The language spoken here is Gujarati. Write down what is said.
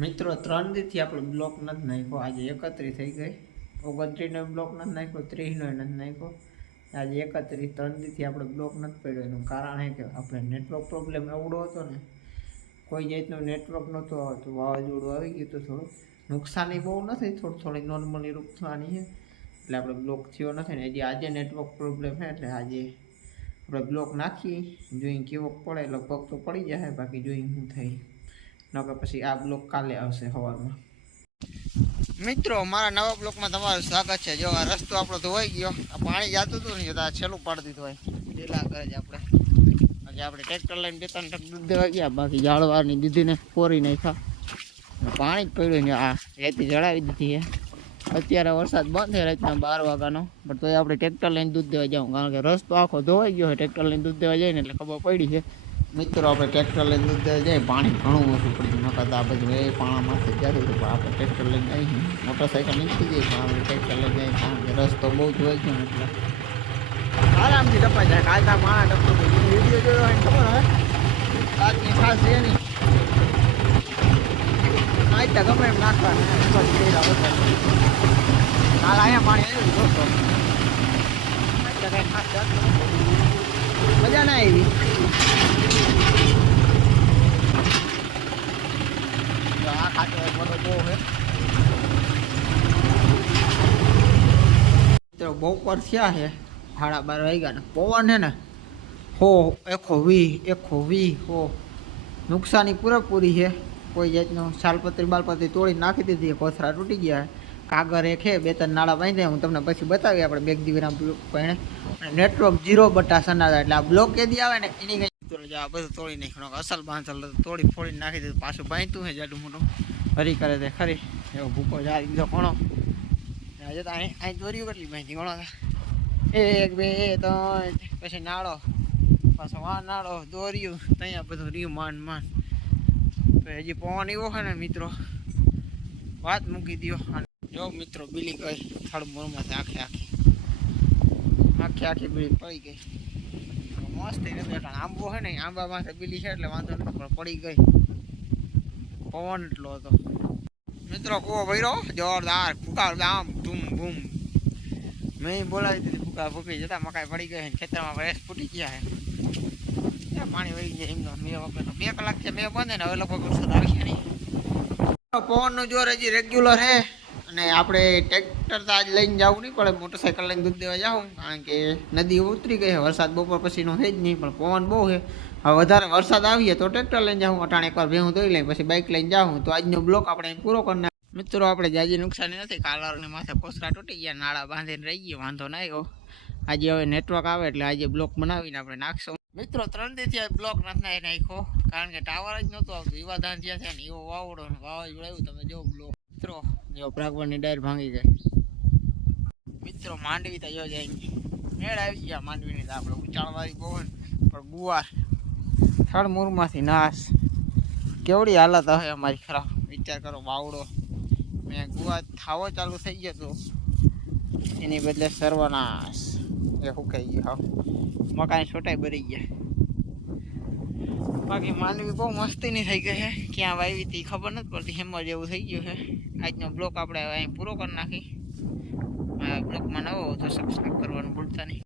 મિત્રો, ત્રણ દીથી આપણે બ્લોક નથી નાખ્યો. આજે એકત્રીસ થઈ ગઈ. ઓગણત્રીસનો બ્લોક નથી નાખ્યો, ત્રીસનો નથી નાખ્યો. આજે એકત્રીસ ત્રણ દીથી આપણે બ્લોક નથી પડ્યો. એનું કારણ એ કે આપણે નેટવર્ક પ્રોબ્લેમ એવડો હતો ને, કોઈ જાતનું નેટવર્ક નહોતું આવતું. વાવાઝોડું આવી ગયું હતું થોડું નુકસાની બહુ નથી, થોડી થોડી નોર્મલી નુકસાની છે. એટલે આપણે બ્લોક થયો નથી ને, હજી આજે નેટવર્ક પ્રોબ્લેમ છે એટલે આજે આપણે બ્લોક નાખીએ. જોઈને કેવો પડે, લગભગ તો પડી જાય બાકી જોઈને શું થઈ નકર પછી આ બ્લોક કાલે આવશે સવારમાં મિત્રો, મારા નવા બ્લોકમાં તમારું સ્વાગત છે. જો આ રસ્તો આપણો ધોવાઈ ગયો. આ પાણી જતું હતું ને તો આ છેલ્લું પાડી દીધું હોય. ઢીલા કરે છે આપણે. આજે આપણે ટ્રેક્ટર લઈને બે ત્રણ ટક દૂધ દેવા ગયા. બાકી જાળવાની દીધીને પોરી નાખ્યા. પાણી જ પડ્યું ને, આ રેતી જળાવી દીધી છે. અત્યારે વરસાદ બંધ છે રાતના બાર વાગ્યાનો. પણ તોય આપણે ટ્રેક્ટર લઈને દૂધ દેવા જાઉં. કારણ કે રસ્તો આખો ધોવાઈ ગયો છે. ટ્રેક્ટર લઈને દૂધ દેવા જાય ને એટલે ખબર પડી છે. મિત્રો, આપણે ટ્રેક્ટર લઈને દૂધ દેવા જાય પાણી ઘણું ઓછું પડ્યું નકર તો આ બધું એ પાણામાંથી જતું હતું પણ આપણે ટ્રેક્ટર લઈને જઈએ મોટરસાઇકલ નીકળી જઈએ પણ આપણે ટ્રેક્ટર લઈને જઈએ કારણ કે રસ્તો બહુ ધોવાઈ ગયો ને એટલે. આરામથી ટપાઈ જાય. કાલતા માણા ટપતું વીડિયો જોયો હોય ને ખબર હોય? આજની ખાસ છે નહીં. આજ ગમે એમ નાખવાના. કાલ અહીંયા પાણી આવ્યું દોસ્તો આજ કાંઈ ખાસ જાત નથી. મજા ના આવી. આ ખાતો બધો બહુ છે મિત્રો, બપોર થયા છે. સાડા બાર વાગ્યા ને પવન છે ને, હો એકો વી એકો વી, હો. નુકસાની પૂરેપૂરી છે. કોઈ જાતનું શાલપત્રી બાલપત્રી તોડી નાખી દીધી કોથરા તૂટી ગયા કાગર એક છે બે ત્રણ નાળા બાંધ્યા હું તમને પછી બતાવી આપણે બેગ દીવરામ પણ નેટવર્ક જીરો બટા સનાતા એટલે આ બ્લોક કેદી આવે ને એની કઈ તો આ બધું તોડી નાખ્યું અસલ બાંધલ તોડી ફોડી નાખી દીધું. પાછું બાંધતું હે જાડું મોટું. ફરી કરે તે, ખરી. એવો ભૂકો જારી દીધો કોણો આજે તો અહીં અહીં દોરીઓ કેટલી બાંધી ગણો એક, બે, ત્રણ, પછી નાળો. પાછો વા નાળો દોર્યું ત્યાં બધું રહ્યું માન માન. તો હજી પવન એવો છે ને મિત્રો. વાત મૂકી દો જો મિત્રો, બીલી કઈ થડ મોરમાં આખે, આખી. આખી આખી બીડી પડી ગઈ. મસ્ત એને બેઠા આંબો છે ને, આંબા માથે બીલી છે એટલે વાંધો નથી, પણ પડી ગઈ. પવન એટલો હતો. મિત્રો, કૂવો ભર્યો. જોરદાર ફૂકાર આમ, ધૂમ ધૂમ. મેં બોલાવી દીધી, ફૂકા ફૂકી જતા મકાઈ પડી ગઈ ખેતરમાં રેસ ફૂટી ગયા છે. પાણી વહી ગયા એમનો, મેં વખત બે કલાક છે મેં બંધ ને, હવે લગભગ વરસાદ આવી છે નહીં. પવનનું જોર હજી રેગ્યુલર છે. અને આપણે ટ્રેક્ટર તો આજ લઈને જવું નહીં પડે મોટરસાઇકલ લઈને દૂધ દેવા જાઉં, કારણ કે નદી ઉતરી ગઈ છે, વરસાદ બપોર પછીનો છે જ નહીં, પણ પવન બહુ છે. હવે વધારે વરસાદ આવીએ તો ટ્રેક્ટર લઈને જાઉં, અટાણે એકવાર ભેહું ધોઈ લઈ પછી બાઇક લઈને જાઉં. તો આજનો બ્લોક આપણે પૂરો કરી મિત્રો, આપણે જાજી નુકસાની નથી, કાલરને માથે કોસરા તૂટી ગયા, નાળા બાંધીને રહી ગયા, વાંધો ના આવ્યો. આજે હવે નેટવર્ક આવે એટલે આજે બ્લોક બનાવીને આપણે નાખશું. મિત્રો, ત્રણ દિવસથી બ્લોક નથી નાખી નાખ્યો, કારણ કે ટાવર જ નહોતો આવતો એવા ધાન છે ને એવો વાવડો વાવાઝોડું આવ્યું, તમે જો બ્લોક. મિત્રો. જો પ્રાગવણની ડાયર ભાંગી ગઈ. મિત્રો માંડવી તો જો જાય મેળ આવી ગયા માંડવીની તો આપણે. ઉચાણવાળી બહુ પણ ગુવાર. થડ મૂરમાંથી નાશ. કેવડી હાલત હોય અમારી ખરાબ. વિચાર કરો વાવડો મેં ગુવાર થાવો ચાલુ થઈ ગયો તો એની બદલે સર્વનાશ. એ સુકાઈ ગયો મકાન છોટાઈ ભરી ગયા. બાકી માનવી બહુ મસ્તીની થઈ ગઈ છે ક્યાં વાવી હતી ખબર નથી પડતી. હેમર જેવું થઈ ગયું છે આજનો બ્લોક આપણે અહીં પૂરો કરી નાખી. બ્લોકમાં નવો તો સબસ્ક્રાઈબ કરવાનું ભૂલતા નહીં.